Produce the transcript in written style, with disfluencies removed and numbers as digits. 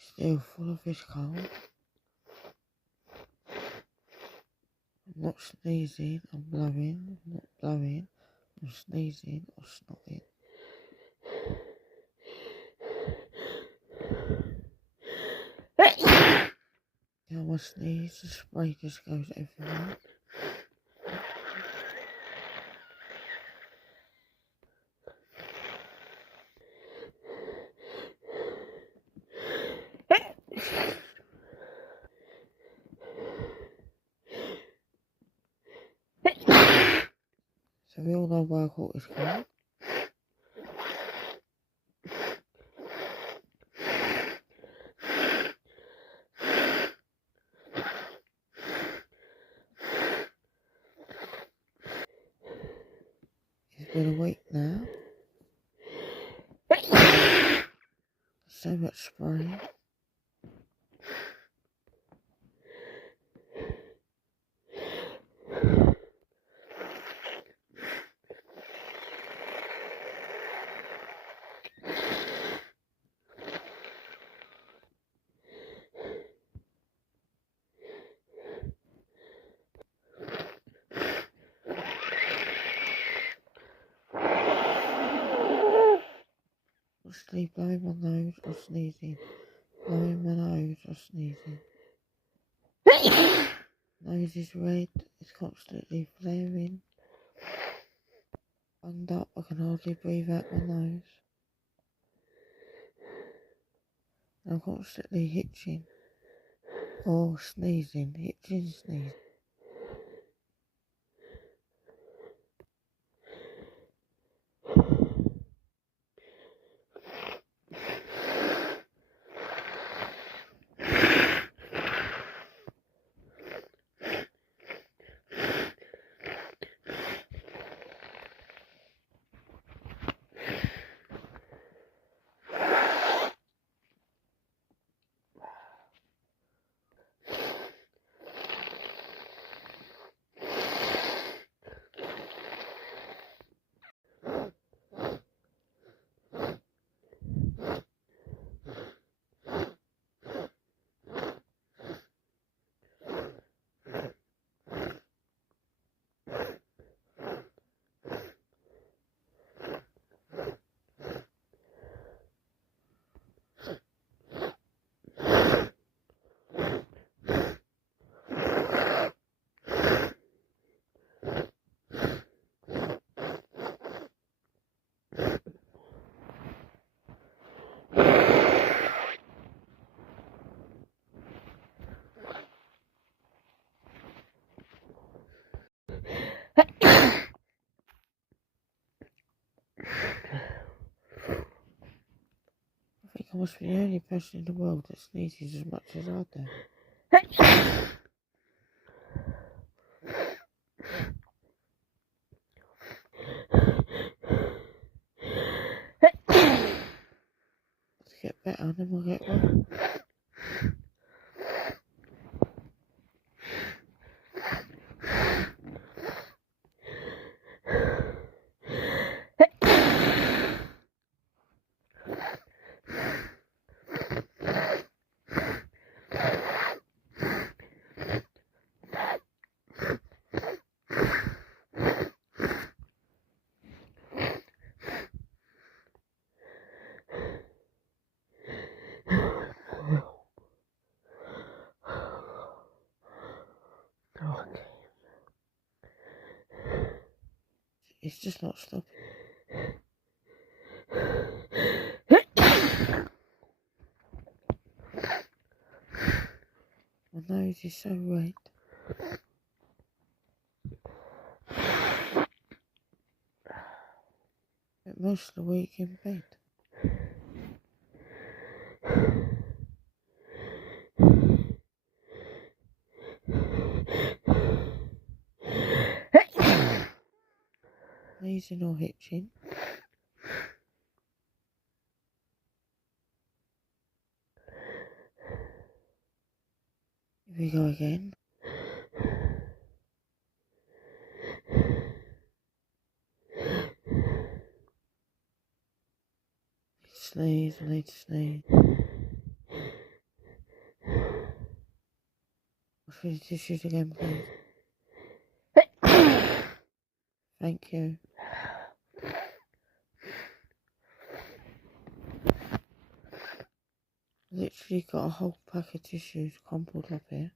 Still full of his cold. I'm not sneezing, I'm blowing. I'm not blowing, I'm sneezing or snotting. Now I sneeze, the spray just goes everywhere. So we all know why I caught this cold. It's been a week now. So much spray. Constantly blowing my nose or sneezing. Blowing my nose or sneezing. Nose is red, it's constantly flaring. Bunged up, I can hardly breathe out my nose. I'm constantly hitching or sneezing, hitching, sneezing. I think I must be the only person in the world that sneezes as much as I do. To get better, then we'll get well. Okay. It's just not stopping. My nose is so red. Spent most of the week in bed. Sneezing or hitching. Here we go again. Sneeze, I need to sneeze. through the tissues again, please. Thank you. Literally got a whole pack of tissues crumpled up here.